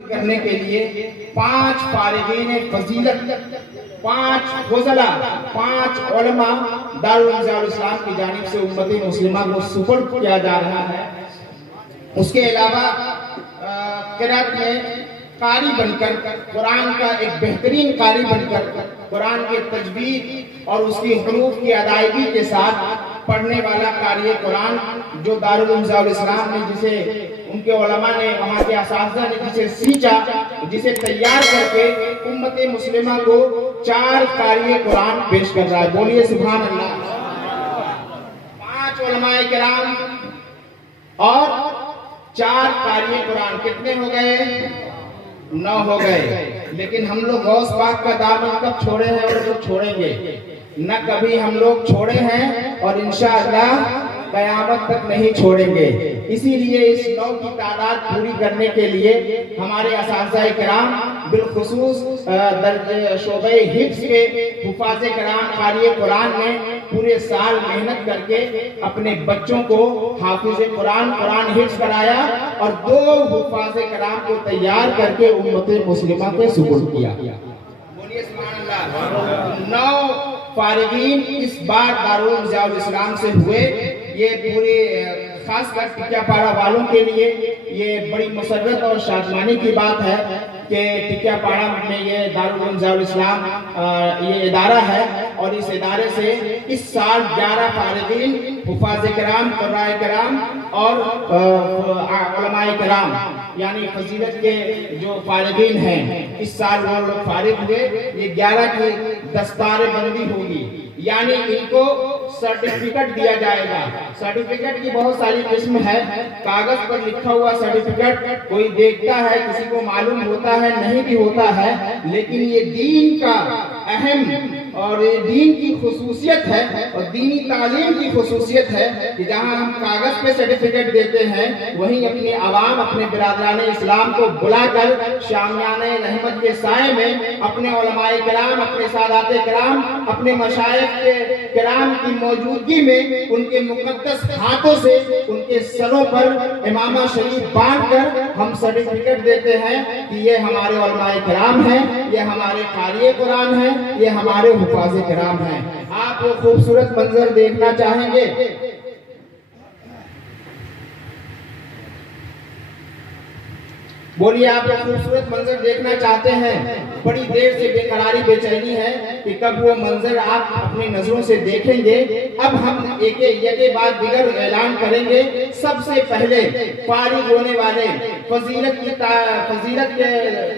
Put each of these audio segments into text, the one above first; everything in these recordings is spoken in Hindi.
करने के लिए 5 फारिगीन फजीलत, 5 फजला, 5 उलमा दारुल इस्लाम की जानिब से उम्मत मुस्लिमा को सुपुर्द किया जा रहा है। उसके अलावा किरात में कारी बनकर, कुरान का एक बेहतरीन कारी बनकर कुरान के तजवीद और उसकी हुरूफ की अदायगी के साथ पढ़ने वाला कारी कुरान जो दारुल इस्लाम ने, जिसे उनके उलमा ने, वहाँ के असातिज़ा ने जिसे सींचा, जिसे तैयार करके उम्मत मुस्लिमा को 4 कारी कुरान पेश कर रहा है। बोलिए सुभान अल्लाह। 5 उलमाए किराम और 4 कारी कुरान, कितने हो गए? 9 हो गए। लेकिन हम लोग गौस पाक का दामन कब छोड़े हैं और जो छोड़ेंगे न कभी हम लोग छोड़े हैं और इंशाअल्लाह कयामत तक नहीं छोड़ेंगे। इसीलिए इस 9 की तादाद पूरी करने के लिए हमारे असातिज़ा किराम बिलखुसूस दर्ज शोबे हिफ्ज़ के हुफ़ाज़े किराम क़ारी कुरान ने पूरे साल मेहनत करके अपने बच्चों को हाफिज़े कुरान हिफ्ज़ कराया और 2 हुफ़ाज़े किराम को तैयार करके उम्मत मुस्लिमा के सुपुर्द किया। बोलिए सुभान अल्लाह। 9 फारिगीन इस बार दारुल इस्लाम से हुए। ये पूरे खासकर टिकियापाड़ा वालों के लिए ये बड़ी मसरत और शादमानी की बात है कि टिकियापाड़ा में ये दारुल इस्लाम ये इदारा है और इस इदारे से इस साल 11 फारिगीन हुफ़ाज़े किराम, क़ुर्राए किराम और उलमाए किराम यानी फजीलत के जो फारिगीन हैं, इस साल वो लोग फारिग हुए। ये 11 की दस्तार बंदी होगी, यानी इनको सर्टिफिकेट दिया जाएगा। सर्टिफिकेट की बहुत सारी किस्म है। कागज पर लिखा हुआ सर्टिफिकेट कोई देखता है, किसी को मालूम होता है, नहीं भी होता है, लेकिन ये दीन का अहम और ये दीन की खुसूसियत है और दीनी तालीम की खुसूसियत है कि जहाँ हम कागज पे सर्टिफिकेट देते हैं, वहीं अपनी आवाम, अपने बिरादरान इस्लाम को बुलाकर शामियाने रहमत के साए में अपने उलमाए किराम, अपने सादाते किराम, अपने मशाइख के किराम की मौजूदगी में उनके मुकद्दस हाथों से उनके सरों पर इमामा शरीफ बांधकर हम सर्टिफिकेट देते हैं कि ये हमारे उलमाए किराम हैं, ये हमारे कारी कुरान हैं, ये हमारे हुफ़ाज़े किराम हैं। आप वो खूबसूरत मंजर देखना चाहेंगे? बोलिए, आप खूबसूरत मंजर देखना चाहते हैं? बड़ी देर से बेकरारी बेचैनी है कि कब वो मंजर आप अपनी नजरों से देखेंगे। अब हम एक बाद दिगर ऐलान करेंगे। सबसे पहले फारिग होने वाले फजीलत के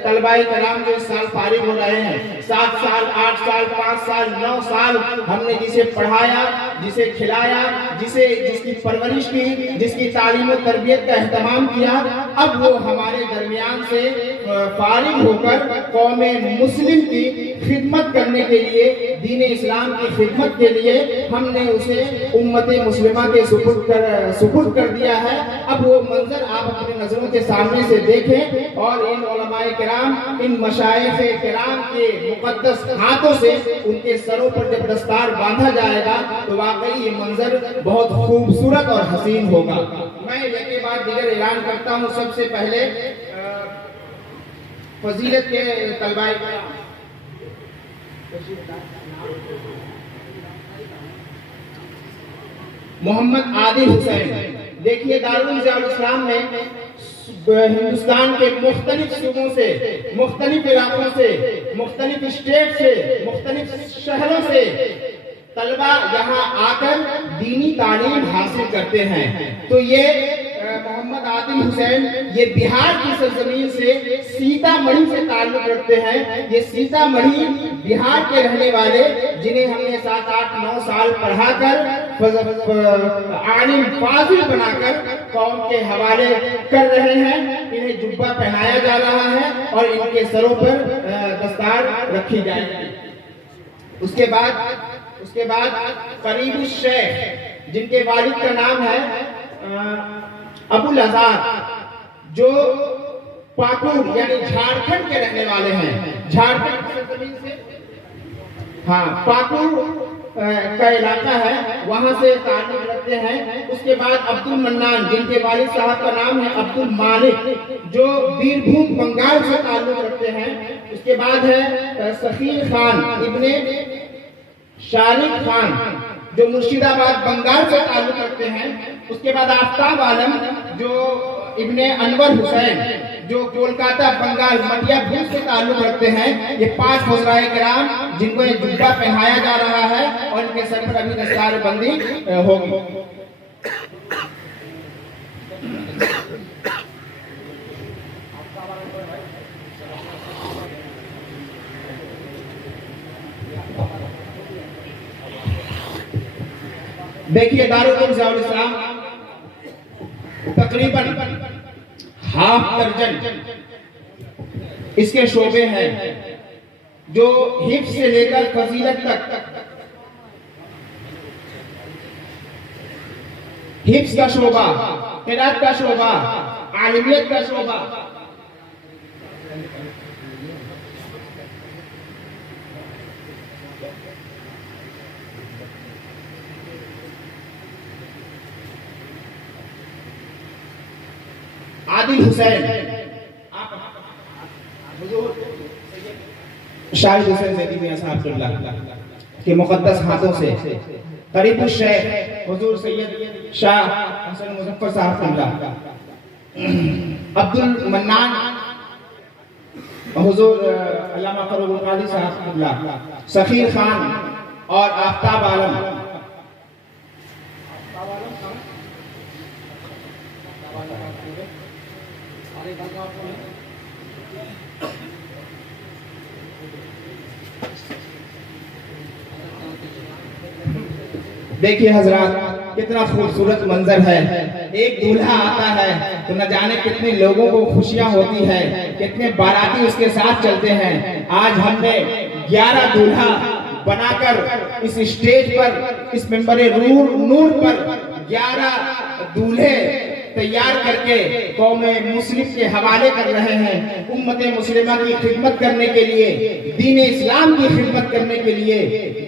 तलबाए कलाम जो इस साल फारिग हो रहे हैं, 7 साल, 8 साल, 5 साल, 9 साल हमने जिसे पढ़ाया, जिसे खिलाया, जिसकी परवरिश की, जिसकी तालीम और तरबियत का एहतमाम किया, अब वो हमारे दरमियान से फारिग होकर कौमे मुस्लिम की खिदमत करने के लिए, दीन इस्लाम की खिदमत के लिए हमने उसे उम्मत मुस्लिमा के सुपुर्द कर दिया है। अब वो मंजर आप अपनी नजरों के सामने से देखें और इन उलमाए किराम, इन मशाइख किराम के मुकद्दस हाथों से उनके सरों पर जब दस्तार बांधा जाएगा तो वाकई ये मंजर बहुत खूबसूरत और हसीन होगा। मैं एक बाद दिगर ऐलान करता हूँ। सबसे पहले फजीलत के तलबाए मोहम्मद आदिल हुसैन। देखिए, दारुल इस्लाम ने हिंदुस्तान के मुख्तलिफ सूबों से, मुख्तलिफ इलाकों से, मुख्तलिफ स्टेट से, मुख्तलिफ शहरों से तलबा यहाँ आकर दीनी तालीम हासिल करते हैं। तो ये मोहम्मद आदिल हुसैन ये बिहार की सरजमीन से सीतामढ़ी से ताल्लुक रखते हैं। ये सीतामढ़ी बिहार के रहने वाले, जिन्हें हमने 7, 8, 9 साल पढ़ाकर आलिम फाजिल बनाकर कौम के हवाले कर रहे हैं। इन्हें जुब्बा पहनाया जा रहा है और इनके सरों पर दस्तार रखी जाएगी। उसके बाद करीब शेख, जिनके वालिद का नाम है अबुल आजाद, जो पाकुर यानी झारखंड के रहने वाले हैं। झारखंड की जमीन से, हाँ, पाकुर का इलाका है, वहां से ताल्लुक रखते हैं। उसके बाद अब्दुल मन्नान, जिनके वालिद साहब का नाम है अब्दुल मालिक, जो बीरभूम बंगाल से ताल्लुक रखते हैं। उसके बाद है सखीर खान इब्ने शारिक खान, जो मुर्शिदाबाद बंगाल से ताल्लुक रखते हैं। उसके बाद आफ्ताब आलम, जो इब्ने अनवर हुसैन, जो कोलकाता बंगाल मटिया भूल से ताल्लुक रखते हैं। ये 5 फुजराए किराम, जिनको ये जुब्बा पहनाया जा रहा है और इनके सर पर अभी दस्तार बंदी होगी। देखिए दारुल इस्लाम तकरीबन हाफ दर्जन इसके शोबे हैं, जो हिफ्ज से लेकर फजीलत तक। हिफ्ज का शोबा, क़िराअत का शोबा, आलिमियत का शोबा। आदिल हुसैन, शाहिद हुसैन ज़ैदी मियां साहब के मुक़द्दस हाथों से करीब शेख हुजूर सैयद शाह हसन मुज़फ़्फ़र साहब, अब्दुल मन्नान हुजूर अल्लामा फरूक कादी साहब, सखीर खान और आफ्ताब आलम। देखिए हजरात, कितना खूबसूरत मंजर है। एक दूल्हा आता है तो न जाने कितने लोगों को खुशियां होती है, कितने बाराती उसके साथ चलते हैं। आज हमने 11 दूल्हा बनाकर इस स्टेज पर, इस मिंबरे नूर पर 11 दूल्हे तैयार करके कौमे मुस्लिम के हवाले कर रहे हैं। उम्मते मुस्लिमा की खिदमत करने के लिए, दीन इस्लाम की खिदमत करने के लिए,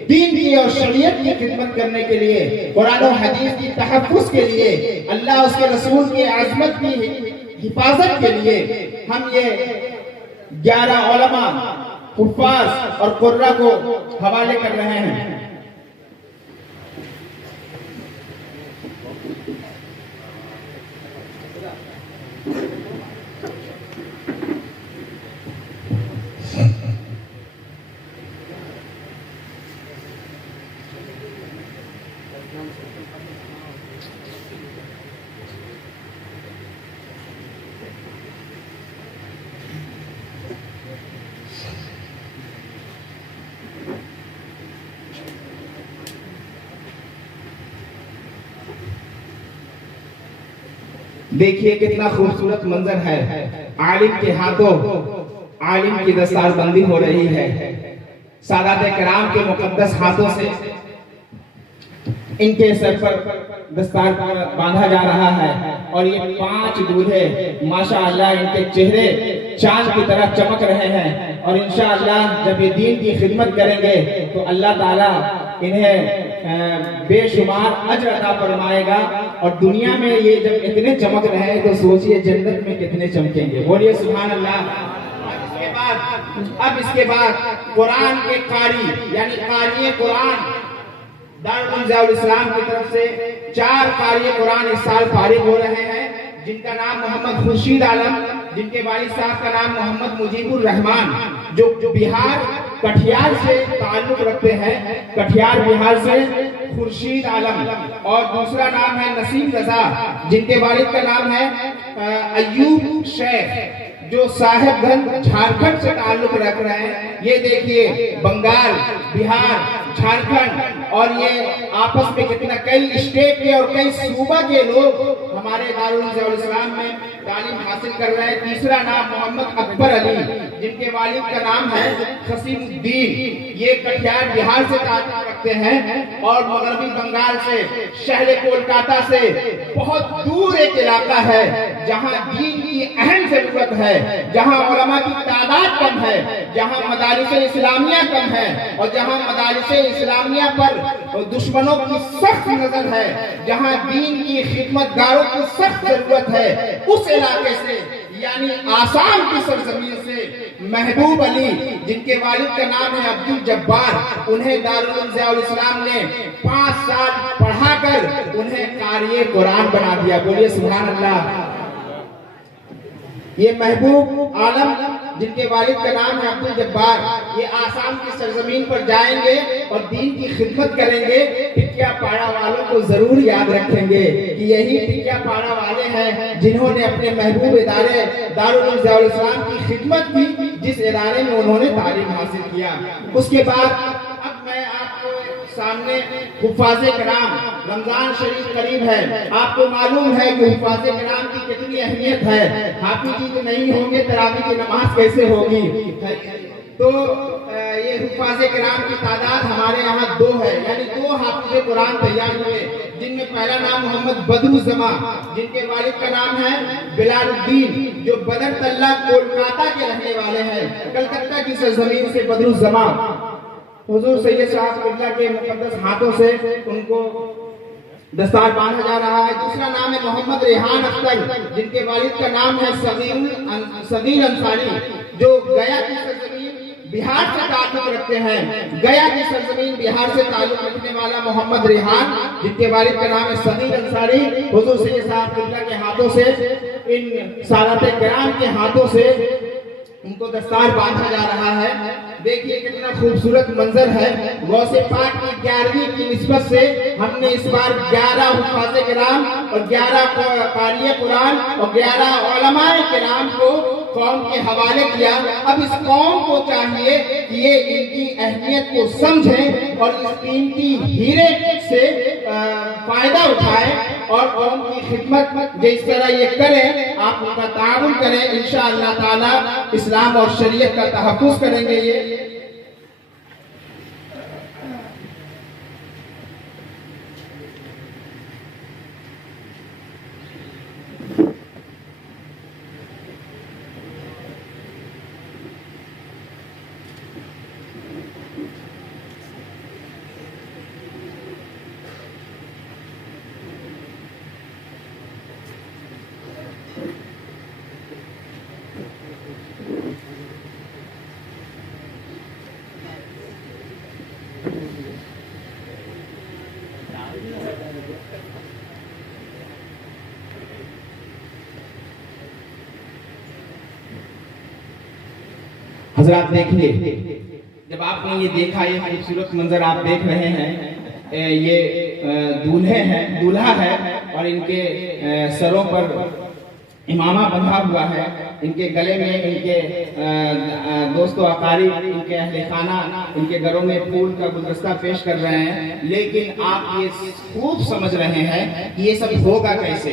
दीन की और शरीयत की खिदमत करने के लिए, कुरान और हदीस की तहफ़्फ़ुज़ के लिए, अल्लाह उसके रसूल की आज़मत की हिफाजत के लिए हम ये 11 उलमा, हुफ़्फ़ाज़ और कुर्रा को हवाले कर रहे हैं। देखिए कितना खूबसूरत मंजर है। आलिम के हाथों आलिम की दस्तारबंदी हो रही है। सादात किराम के मुकद्दस हाथों से इनके सर पर दस्तार बांधा जा रहा है और ये 5 दूल्हे माशाअल्लाह इनके चेहरे चांद की तरह चमक रहे हैं। और इंशाअल्लाह जब ये दीन की खिदमत करेंगे तो अल्लाह ताला इन्हें बेशुमार अजर अता फरमाएगा। और दुनिया में ये जब इतने चमक रहे हैं तो सोचिए जन्नत में कितने चमकेंगे। बोलिए सुभान अल्लाह। अब इसके बाद कुरान के कारी यानी कारी कुरान दारुल इस्लाम की तरफ से 4 कारी कुरान इस साल फारिग हो रहे हैं, जिनका नाम मोहम्मद खुर्शीद आलम, जिनके वालिद साहब का नाम मोहम्मद मुजीबुर रहमान, जो बिहार कटिहार से ताल्लुक रखते हैं, कटिहार बिहार से खुर्शीद आलम। और दूसरा नाम है नसीम रजा, जिनके वालिद का नाम है अयूब शेख, जो साहेबगंज झारखंड से ताल्लुक रख रहे हैं। ये देखिए बंगाल, बिहार, झारखंड और ये आपस में कितना कई स्टेट के और कई सूबा के लोग हमारे दारुल इस्लाम में तालीम हासिल कर रहे हैं। तीसरा नाम मोहम्मद अकबर अली, जिनके वालिद का नाम है खसीमुद्दीन, ये कटिहार बिहार से ताल्लुक रखते हैं। और मगरबी बंगाल से, शहर कोलकाता से बहुत दूर एक इलाका है जहाँ दीन की अहम जरूरत है, जहाँ उलमा की तादाद कम है, जहाँ मदारिस इस्लामिया कम है और जहाँ मदारिस इस्लामिया पर दुश्मनों की सख्त नजर है, जहां दीन की खिदमतगारों की सख्त जरूरत है, उस इलाके से यानी आसाम की सरजमीन से महबूब अली, जिनके वालिद का नाम है अब्दुल जब्बार, उन्हें दारुल उलूम ज़ियाउल इस्लाम ने 5 साल पढ़ाकर उन्हें क़ारिए कुरान बना दिया। बोलिए सुभान अल्लाह। ये महबूब आलम, जिनके वालिद का नाम है अब्दुल जब्बार, ये आसाम की सरजमीन पर जाएंगे और दीन की खिदमत करेंगे। टिकिया पाड़ा वालों को जरूर याद रखेंगे कि यही टिकिया पाड़ा वाले हैं जिन्होंने अपने महबूब इदारे दारुल उलूम ज़ियाउल इस्लाम की खिदमत की, जिस इदारे में उन्होंने तालीम हासिल किया। उसके बाद अब मैं आपको सामने हुफ़ाज़े किराम, रमजान शरीफ करीब है, आपको मालूम है कि हुफ़ाज़े किराम की कितनी अहमियत है। हाफिज़ जी तो नहीं होंगे, तरावी की नमाज कैसे होगी? तो ये हुफ़ाज़े किराम की तादाद हमारे यहाँ 2 है, यानी 2 हाफिज़े कुरान तैयार हुए, जिनमें पहला नाम मोहम्मद बदरुज़्ज़मा, जिनके वालिद का नाम है बिलालुद्दीन, जो बदर तल्ला कोलकाता के रहने वाले हैं, कलकत्ता की सरजमीन से बदरुज़्ज़मा। हुजूर सैयद साहब किबला के मुकद्दस हाथों से उनको दस्तार बांधा जा रहा है। दूसरा नाम है मोहम्मद रेहान अख्तर, जिनके वालिद का नाम है सगीर अंसारी, जो गया की सरजमीन बिहार से ताल्लुक रखते हैं। गया की सरजमीन बिहार से ताल्लुक रखने वाला मोहम्मद रेहान, जिनके वालिद का नाम है सगीर अंसारी, हुजूर सैयद साहब किबला के हाथों से, इन सादाते किराम के हाथों से उनको दस्तार बांधा जा रहा है। देखिए कितना खूबसूरत मंजर है। गौसे पाक की 11वीं की निस्बत से हमने इस बार 11 हुफ़ाज़े किराम और 11 क़ारिए कुरान और 11 उलमाए किराम को कौम के हवाले किया। अब इस कौम को चाहिए कि ये इनकी अहमियत को समझें और इस कीमती हीरे से फायदा उठाएं और कौम की खिदमत जिस तरह ये करें, आप उनका ताउन करें। इंशाअल्लाह ताला इस्लाम और शरीयत का तहफ़्फ़ुज़ करेंगे। ये हजरात देखिए, जब आपने ये देखा, ये खूबसूरत मंजर आप देख रहे हैं, ये दूल्हे हैं, दूल्हा है और इनके सरों पर इमामा बंधा हुआ है, इनके गले में इनके दोस्तों अकारीब, इनके अहले खाना इनके घरों में फूल का गुलदस्ता पेश कर रहे हैं। लेकिन आप ये खूब समझ रहे हैं कि ये सब होगा कैसे।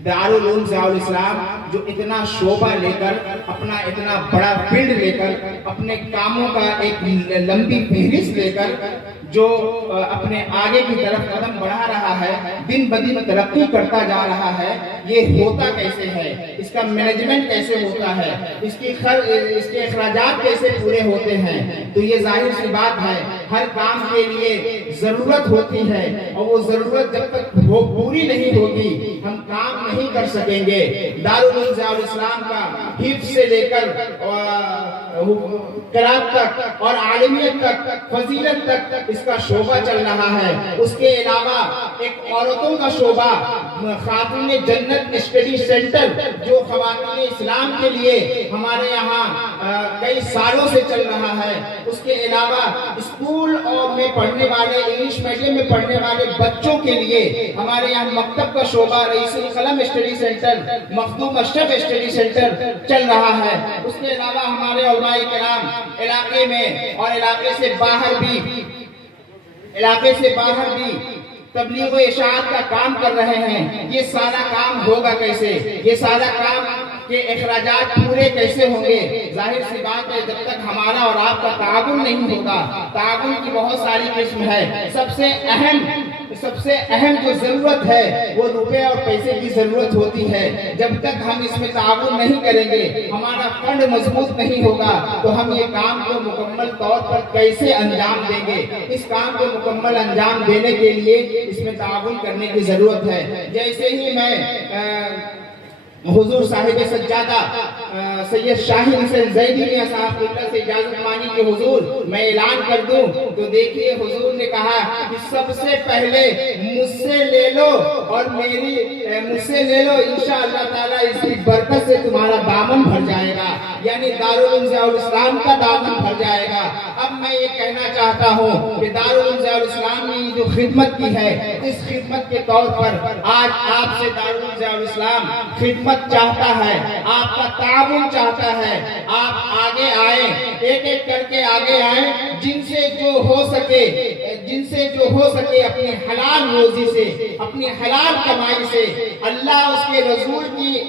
दारुल उलूम ज़ियाउल इस्लाम जो इतना शोभा लेकर, अपना इतना बड़ा फील्ड लेकर, अपने कामों का एक लंबी फहरिस्त लेकर जो अपने आगे की तरफ कदम बढ़ा रहा है, दिन ब दिन तरक्की करता जा रहा है, ये होता कैसे है, इसका मैनेजमेंट कैसे होता है, इसके अखराजात कैसे पूरे होते हैं। तो ये जाहिर सी बात है, हर काम के लिए जरूरत होती है और वो जरूरत जब तक पूरी नहीं होगी हम काम नहीं कर सकेंगे। दारुल उलूम ज़ियाउल इस्लाम का हिफ्ज़ से लेकर क़िराअत तक और आलिमियत तक, फजीलत तक इसका शोभा चल रहा है। उसके अलावा एक औरतों का शोभा, खातून जन्नत स्टडी सेंटर, जो ख़वातीन इस्लाम के लिए हमारे यहाँ कई सालों से चल रहा है। उसके अलावा स्कूल में पढ़ने वाले, इंग्लिश मीडियम में पढ़ने वाले बच्चों के लिए हमारे यहाँ मकतब का शोभा, रईसुल कलम study centre, Makhdoom Ashraf study centre चल रहा है। उसके अलावा हमारे उलमाए किराम इलाके में और इलाके से बाहर भी तबलीग व इशाअत का काम कर रहे हैं। ये सारा काम होगा कैसे, ये सारा काम के अखराजात पूरे कैसे होंगे? जाहिर सी बात है, जब तक हमारा और आपका ताउन नहीं होगा। ताउन की बहुत सारी किस्म है। सबसे अहम सबसे अहम जो जरूरत है वो रुपए और पैसे की जरूरत होती है। जब तक हम इसमें ताउन नहीं करेंगे, हमारा फंड मजबूत नहीं होगा, तो हम ये काम को मुकम्मल तौर पर कैसे अंजाम देंगे। इस काम को मुकम्मल अंजाम देने के लिए इसमें ताउन करने की जरूरत है। जैसे ही मैं हुजूर साहिब सज्जादा सैयद शाहीन हुसैन ज़ैदी मियां साहब से इजाजत मांगी कि हुजूर मैं ऐलान कर दूं, तो देखिए हुजूर ने कहा कि सबसे पहले मुझसे ले लो और मुझसे ले लो, इंशाअल्लाह ताला इसकी बरकत से तुम्हारा दामन भर जाएगा, यानी दारुल उलूम ज़ियाउल इस्लाम का दामन भर जाएगा। अब मैं ये कहना चाहता हूँ कि दारुल उलूम ज़ियाउल इस्लाम ने जो खिदमत की है, इस खिदमत के तौर पर आज आपसे दारुल उलूम ज़ियाउल इस्लाम खिदमत चाहता है, आपका ताउन चाहता है। आप आगे आए, एक एक करके आगे आए, जिनसे जो हो सके अपने हलाल रोजी से, अपनी हलाल कमाई से अल्लाह उसके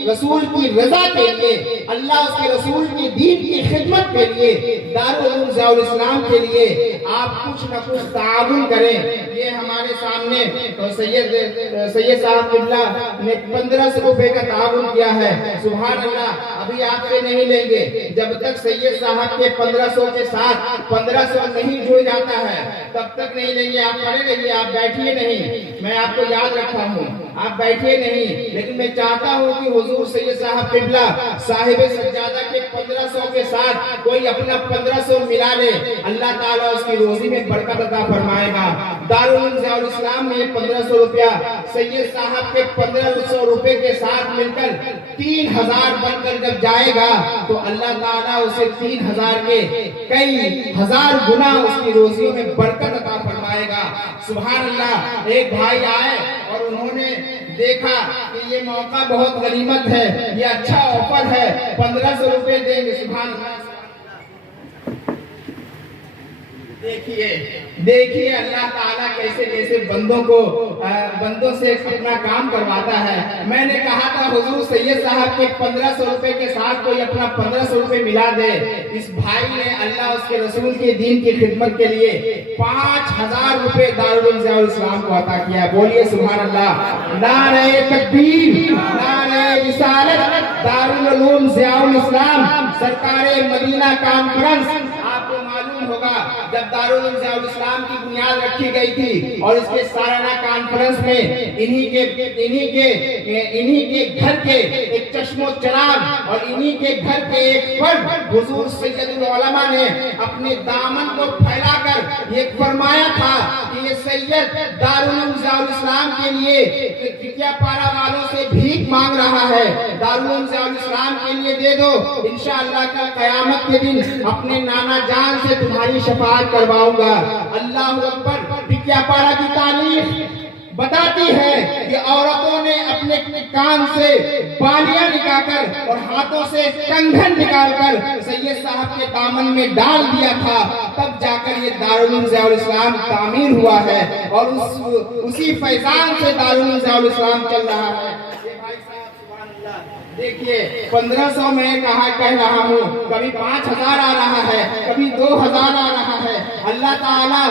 रसूल की रजा के लिए, अल्लाह उसके रसूल की दीन की खिदमत के लिए, दारुल उलूम ज़ियाउल इस्लाम के लिए आप कुछ न कुछ ताउन करें। ये हमारे सामने तो सैयद साहब किबला ने 1500 रुपए का ताउन किया है। सुभान अल्लाह। अभी आपसे नहीं लेंगे जब तक सैयद साहब के 1500 के साथ 1500 नहीं जुड़ जाता है, तब तक नहीं लेंगे। आप खड़े रहिए, आप बैठिए नहीं, मैं आपको याद रखा हूँ, आप बैठिए नहीं। लेकिन मैं चाहता हूँ कि हुजूर सैयद साहब किबला साहिब सज्जादा के 1500 के साथ कोई अपना 1500 मिला ले, अल्लाह ताला उसकी रोजी में बरकत अता फरमाएगा। दारुल उलूम ज़ियाउल इस्लाम में 1500 रुपया सैयद साहब के 1500 रुपए के साथ मिलकर 3000 बनकर जब जाएगा, तो अल्लाह ताला उसे 3000 के कई हजार गुना उसकी रोजियों में बरकत अता फरमाएगा। सुभान अल्लाह। एक भाई आए और उन्होंने देखा कि ये मौका बहुत गनीमत है, ये अच्छा ऑफर है, 1500 रुपए देंगे। सुभान अल्लाह। देखिए अल्लाह ताला कैसे कैसे बंदों से अपना काम करवाता है। मैंने कहा था हुजूर सैयद साहब के 1500 रुपए के साथ कोई अपना 1500 रुपए मिला दे। इस भाई ने अल्लाह उसके रसूल के दीन की खिदमत के लिए 5000 रुपए दारुल उलूम ज़ियाउल इस्लाम को अता किया। बोलिए सुभान अल्लाह। नारे तकबीर, नारे रिसालत। दारुल उलूम ज़ियाउल इस्लाम सरकारे मदीना कॉन्फ्रेंस, आपको मालूम होगा जब दारुल उलूम ज़ियाउल इस्लाम की बुनियाद रखी गई थी और इसके सालाना कॉन्फ्रेंस में इन्हीं के घर के एक चश्मो चराग और इन्हीं के घर के एक फर्द हुजूर सैयदुल उलमा ने अपने दामन को फैलाकर ये फरमाया था कि ये सैयद दारुल उलूम ज़ियाउल इस्लाम के लिए टिकियापाड़ा वालों से भीख मांग रहा है, दारुल उलूम ज़ियाउल इस्लाम के लिए दे दो, इंशाअल्लाह का कयामत के दिन अपने नाना जान से तुम्हारी शफाअत करवाऊंगा। अल्लाह अकबर। टिकियापाड़ा की तारीख बताती है कि औरतों ने अपने कान से बालियां निकालकर और हाथों से कंगन निकालकर सैयद साहब के दामन में डाल दिया था, तब जाकर ये दारुल उलूम ज़ियाउल इस्लाम तामीर हुआ है और उसी फैजान से दारुल उलूम ज़ियाउल इस्लाम चल रहा है। देखिए 1500 में कह रहा हूँ, कभी 5000 आ रहा है, कभी 2000 आ रहा है। अल्लाह ताला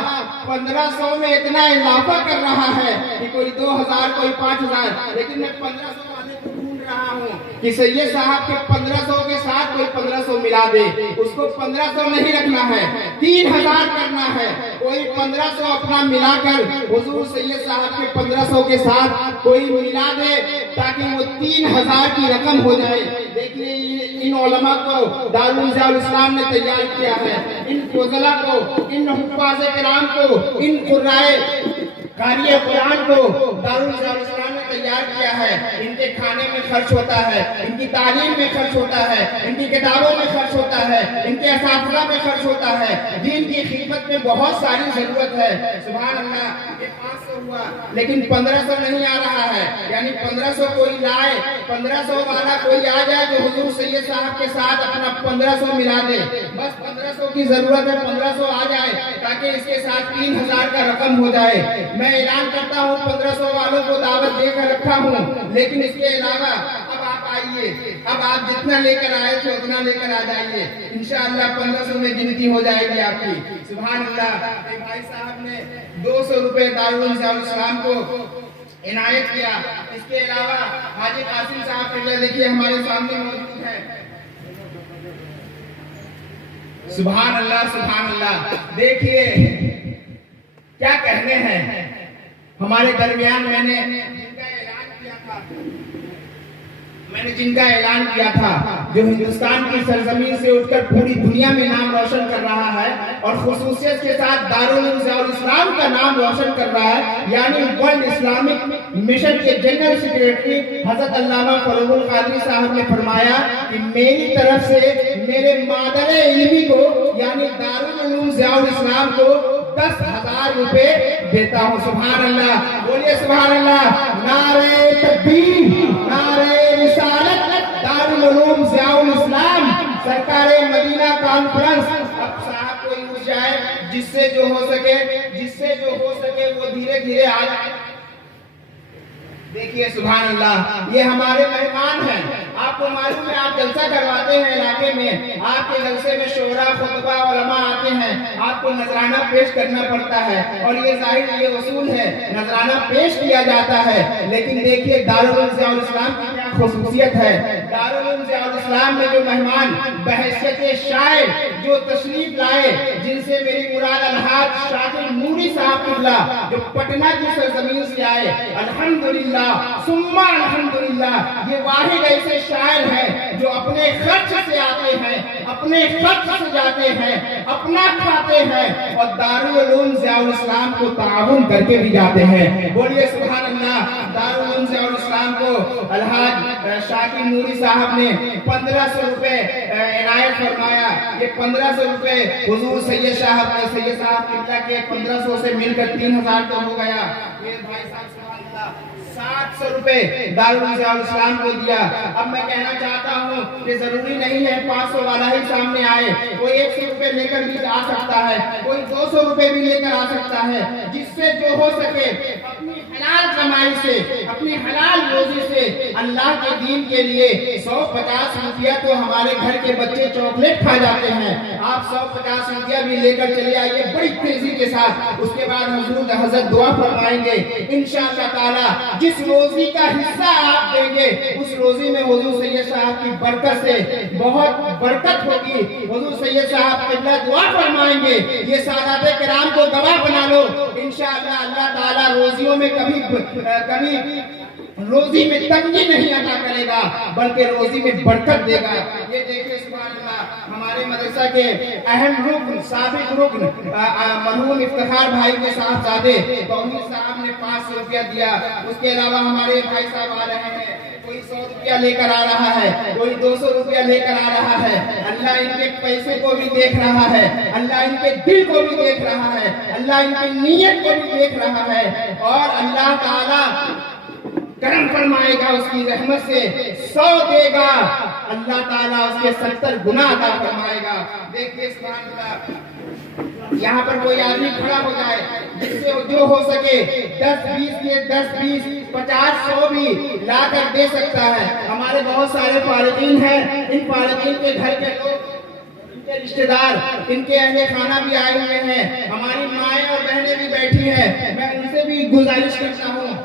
1500 में इतना इजाफा कर रहा है कि कोई 2000 कोई 5000, लेकिन मैं 1500 वाले को ढूंढ रहा हूँ कि सैयद साहब के 1500 के साथ कोई 1500 मिला दे। उसको 1500 नहीं रखना है, 3000 करना है। कोई 1500 अपना मिलाकर हुजूर सैयद साहब के 1500 के साथ कोई मिला दे ताकि वो 3000 की रकम हो जाए। देखिए इन उलमा को दारुल उलूम ज़ियाउल इस्लाम ने तैयार किया है, इन फुज़ला को, इन हुफ़ाज़े किराम को, इन कुर्राए कारिए कुरान को दारुल उलूम ज़ियाउल इस्लाम ने तैयार किया है। इनके खाने में खर्च होता है, इनकी तालीम में खर्च होता है, इनकी किताबों में खर्च होता है, इनके असातिज़ा में खर्च होता है, दीन की खिदमत में बहुत सारी जरूरत है। सुभान अल्लाह। ये 500 हुआ, लेकिन 1500 नहीं आ रहा है, यानी 1500 कोई लाए, 1500 वाला कोई आ जाए जो हुजूर सैयद साहब के साथ अपना 1500 मिला दे। बस 1500 की जरूरत है, 1500 आ जाए ताकि इसके साथ 3000 का रकम हो जाए। मैं ऐलान करता हूँ 1500 वालों को दावत देकर रखा हूँ, लेकिन इसके अलावा अब आप आइए, अब आप जितना लेकर आए थे उतना लेकर आ जाइए, इंशाअल्लाह 1500 में गिनती हो जाएगी आपकी। सुभान अल्लाह। भाई साहब ने 200 रुपए दारुल इस्लाम को इनायत किया। इसके अलावा हाजी कासिम साहब फिर देखिए हमारे सामने मौजूद है। सुभान अल्लाह, सुभान अल्लाह। देखिए क्या कहने हैं हमारे दरमियान मैंने जिनका ऐलान किया था, जो हिंदुस्तान की सरजमीन से उठकर पूरी दुनिया में नाम रोशन कर रहा है और खुसूसियत के साथ दारुल इस्लाम का नाम रोशन कर रहा है, यानी वर्ल्ड इस्लामिक मिशन के जनरल सेक्रेटरी हजरत अल्लामा फरूकुल कादरी साहब ने फरमाया कि मेरी तरफ से मेरे मादरे इल्मी को यानी दारुल इस्लाम को 10,000 रुपए देता हूँ। सुभान अल्लाह, बोलिए सुभान अल्लाह। नारे तकबीर, नारे रिसालत, दारुल उलूम ज़ियाउल इस्लाम, सरकारे मदीना कॉन्फ्रेंस। अब साहब कोई उठ जाए, जिससे जो हो सके वो धीरे धीरे आ जाए। देखिए सुभान अल्लाह, ये हमारे मेहमान हैं। आपको मालूम है आप जलसा करवाते हैं इलाके में, आपके जलसे में शोरा खुतबा उलमा आते हैं, आपको नजराना पेश करना पड़ता है और ये जाहिर ये उसूल है, नजराना पेश किया जाता है। लेकिन देखिए दारुल इस्लाम की क्या खुसूसियत है। दारुल इस्लाम में जो मेहमान बहैसियत शायर जो तशरीफ लाए, जिनसे मेरी मुराद अलहाज शाकिर नूरी साहब किबला जो पटना की सरजमीन से आए, अल्हम्दुलिल्लाह सुम्मा अल्हम्दुलिल्लाह, ये वाहिद ऐसे शायर हैं जो अपने खर्च से आते हैं, अपने खर्च से जाते हैं, अपना खाते हैं और दारुल उलूम ज़ियाउल इस्लाम को ताउन करके भी जाते हैं। बोलिए सुभान अल्लाह। दारुल उलूम ज़ियाउल इस्लाम को अलहाज शाकिर नूरी साहब ने 1500 रुपए इनायत फरमाया। ये 1500 रुपए हुजूर सैयद साहब किबला के 1500 से मिलकर 3000 तो हो गया। ये भाई साहब 700 रुपए दारुल इस्लाम को दिया। अब मैं कहना चाहता हूँ कि जरूरी नहीं है 500 वाला ही सामने आए, कोई 100 रुपए लेकर भी आ सकता है, कोई 200 रुपए भी लेकर आ सकता है। जिससे जो हो सके अपनी हलाल कमाई से, अपनी हलाल रोजी से अल्लाह के दीन के लिए 150 रुपया तो हमारे घर के बच्चे चॉकलेट खा जाते हैं, आप 150 रुपया भी लेकर चले आइए बड़ी तेजी के साथ। उसके बाद हुजूर हजरत दुआ फरमाएंगे इंशाअल्लाह ताला। जिस रोजी का हिस्सा आप देंगे उस रोजी में हुजूर सैयद साहब की बरकत से बहुत बरकत होगी। हुजूर सैयद साहब किबला दुआ फरमाएंगे, ये सादाते किराम को गवाह बना लो, इंशाअल्लाह अल्लाह ताला रोजियों में कभी रोजी में तंगी नहीं अता करेगा, बल्कि रोजी में बरकत देगा। ये देखिए सुभान अल्लाह, हमारे मदरसा के अहम रुकन साबिक रुकन मरहूम इफ्तिखार भाई के साहबजादे तौहीद साहब ने 500 रुपया दिया। उसके अलावा हमारे भाई साहब आ रहे हैं, कोई 100 रुपया लेकर आ रहा है, कोई 200 रुपया लेकर आ रहा है। अल्लाह इनके पैसे को भी देख रहा है, अल्लाह इनके दिल को भी देख रहा है, अल्लाह इनकी नीयत को भी देख रहा है और अल्लाह ताला करम फरमाएगा, उसकी रहमत से 100 देगा, अल्लाह ताला उसके 70 गुना अता फरमाएगा। देखिए सुभान अल्लाह, यहाँ पर कोई आदमी खड़ा हो जाए, जिससे जो हो सके 10-20 के 10-20 50-100 भी लाकर दे सकता है। हमारे बहुत सारे फारिकीन हैं, इन फारिकीन के घर के लोग, इनके रिश्तेदार, इनके अहले खाना भी आए हुए हैं, हमारी माएँ और बहनें भी बैठी हैं। मैं उनसे भी गुजारिश करता हूँ।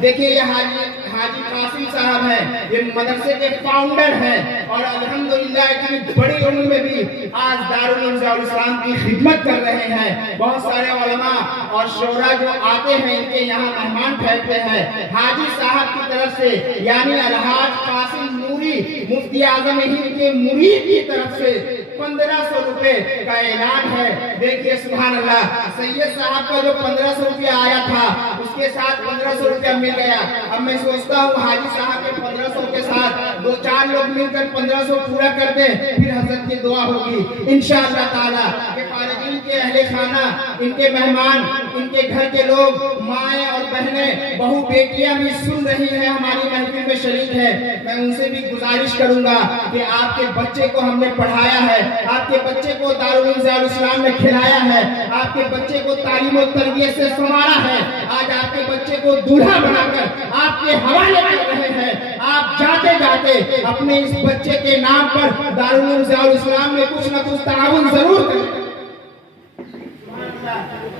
देखिए ये हाजी कासिम साहब हैं, ये मदरसे के फाउंडर हैं और अल्हम्दुलिल्लाह इतनी बड़ी उम्र में भी आज दारुल इस्लाम की खिदमत कर रहे हैं। बहुत सारे उलमा और शोरा जो आते हैं इनके यहाँ मेहमान ठहरते हैं। हाजी साहब की तरफ से यानी अलहाज कासिम नूरी मुफ्ती आजम हिंद के मुरीद की तरफ से 1500 रुपए का ऐलान है। देखिए सुभान अल्लाह, सैयद साहब का जो 1500 रुपया आया था उसके साथ 1500 रुपया मिल गया। अब मैं सोचता हूँ हाजी साहब के 1500 के साथ 2-4 लोग मिलकर 1500 पूरा कर दें, फिर हजरत की दुआ होगी इंशाअल्लाह ताला। के फारिकीन के अहले खाना, इनके मेहमान इनके घर के लोग, माएँ और बहनें, बहू बेटियां भी सुन रही हैं, हमारी महफिल में शरीक है। मैं उनसे भी गुजारिश करूंगा कि आपके बच्चे को हमने पढ़ाया है, आपके बच्चे को दारुल इस्लाम में खिलाया है, आपके बच्चे को तालीम और तरबियत से संवारा है, आज आपके बच्चे को दूल्हा बनाकर आपके हवाले कर रहे हैं। आप जाते जाते अपने इस बच्चे के नाम पर दारुल इस्लाम में कुछ न कुछ ताउन जरूर करें।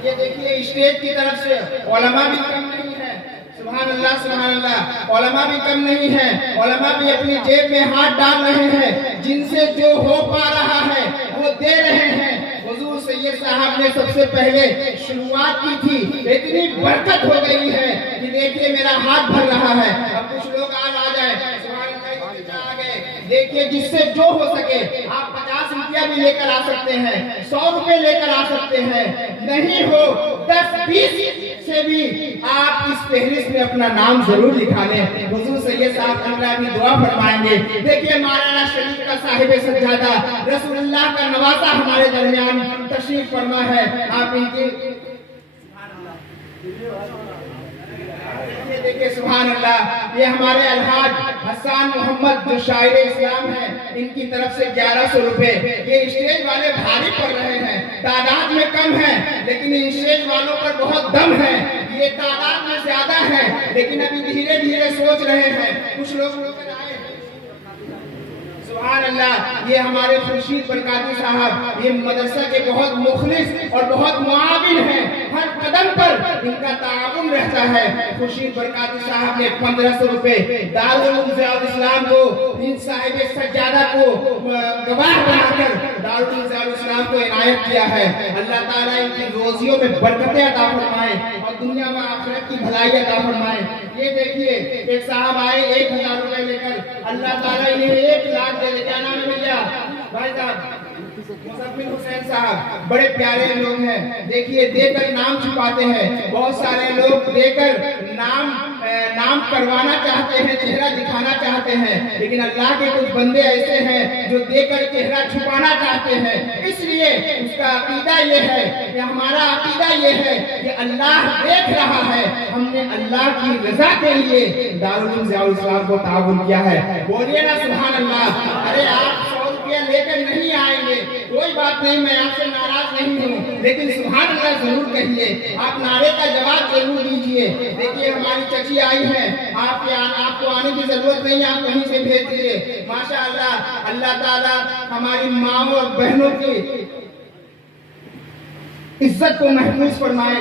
ये देखिए स्टेज की तरफ से उलमा भी कम नहीं है, सुभान अल्लाह सुभान अल्लाह, उलमा भी कम नहीं है, उलमा भी अपनी जेब में हाथ डाल रहे हैं, जिनसे जो हो पा रहा है वो दे रहे हैं। हुजूर सैयद साहब ने सबसे पहले शुरुआत की थी, इतनी बरकत हो गई है कि देखिए मेरा हाथ भर रहा है। अब कुछ लोग आज आ जाए, सुभान अल्लाह, आ गए। देखिए जिससे जो हो सके, आप 50 रुपया भी लेकर आ सकते हैं, 100 रुपए लेकर आ सकते हैं, नहीं हो 10-20 से भी आप इस फहरिस्त में अपना नाम जरूर लिखा लें। हुजूर सैयद साहब अल्लाह भी दुआ फरमाएंगे। देखिए मौलाना शरीफ का साहिब सज्जादा रसूलुल्लाह का नवासा हमारे दरमियान तशरीफ फरमा है। आप इनकी देखिए सुभान अल्लाह, ये हमारे अलहाज हसन मोहम्मद जो शायर इस्लाम है, इनकी तरफ से 1100 रुपए। ये स्टेज वाले भारी पड़ रहे हैं, तादाद में कम है लेकिन इन स्टेज वालों पर बहुत दम है। ये तादाद में ज्यादा है लेकिन अभी धीरे धीरे सोच रहे हैं। कुछ लोग सुभान अल्लाह, ये हमारे खुर्शीद बरकाती साहब, ये मदरसा के बहुत मुखलिस और बहुत मुआविन हैं, हर कदम पर इनका ताउन रहता है। खुर्शीद बरकाती साहब ने 1500 रुपए दारुल इस्लाम को, इन साहिब सज्जादा को गवाह बनाकर दारुल इस्लाम को इनायत किया है। अल्लाह ताला इनकी रोजियों में बरकतें अता फरमाए और दुनिया में आखिरत की भलाई अता फरमाए। ये देखिए एक साहब आए 1000 रुपए लेकर, अल्लाह ताला इन्हें 1 लाख दे दे। क्या नाम है भैया? भाई साहब मुसफ़िर हुसैन साहब, बड़े प्यारे लोग हैं। देखिए देकर नाम छुपाते हैं, बहुत सारे लोग देकर नाम करवाना चाहते हैं, चेहरा दिखाना चाहते हैं, लेकिन अल्लाह के कुछ बंदे ऐसे हैं जो देकर चेहरा छुपाना चाहते हैं। इसलिए उसका अकीदा ये है कि हमारा अकीदा ये है कि अल्लाह देख रहा है, हमने अल्लाह की रजा के लिए दारुल इस्लाम को ताउन किया है। बोलिए ना सुभान अल्लाह। अरे आप 100 रुपया लेकर नहीं आएंगे, कोई बात नहीं, मैं आपसे नाराज नहीं हूँ, लेकिन सुभान अल्लाह जरूर कहिए, आप नारे का जवाब जरूर दीजिए। देखिए हमारी चची आई है, आपको आने की जरूरत नहीं, आप कहीं से भेज दीजिए। माशाअल्लाह, अल्लाह ताला हमारी माँ और बहनों की इज्जत को महफूज फरमाए।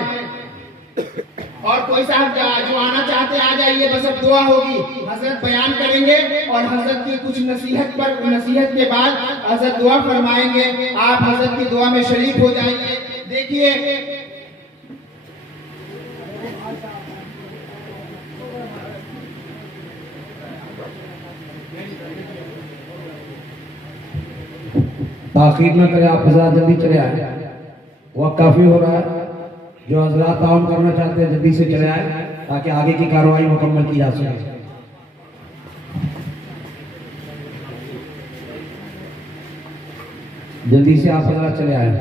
और कोई साहब जो आना चाहते आ जाइए, बस अब दुआ होगी, हजरत बयान करेंगे और हजरत की कुछ नसीहत के बाद हजरत दुआ फरमाएंगे। आप हजरत की दुआ में शरीक हो जाइए। देखिए ताखीर न करें, आप हजरात जल्दी चले आए, वक्त काफी हो रहा है। जो हजरात ताउन करना चाहते हैं जल्दी से चले आए ताकि आगे की कार्रवाई मुकम्मल की जा सके। जल्दी से आप हजरात चले आए।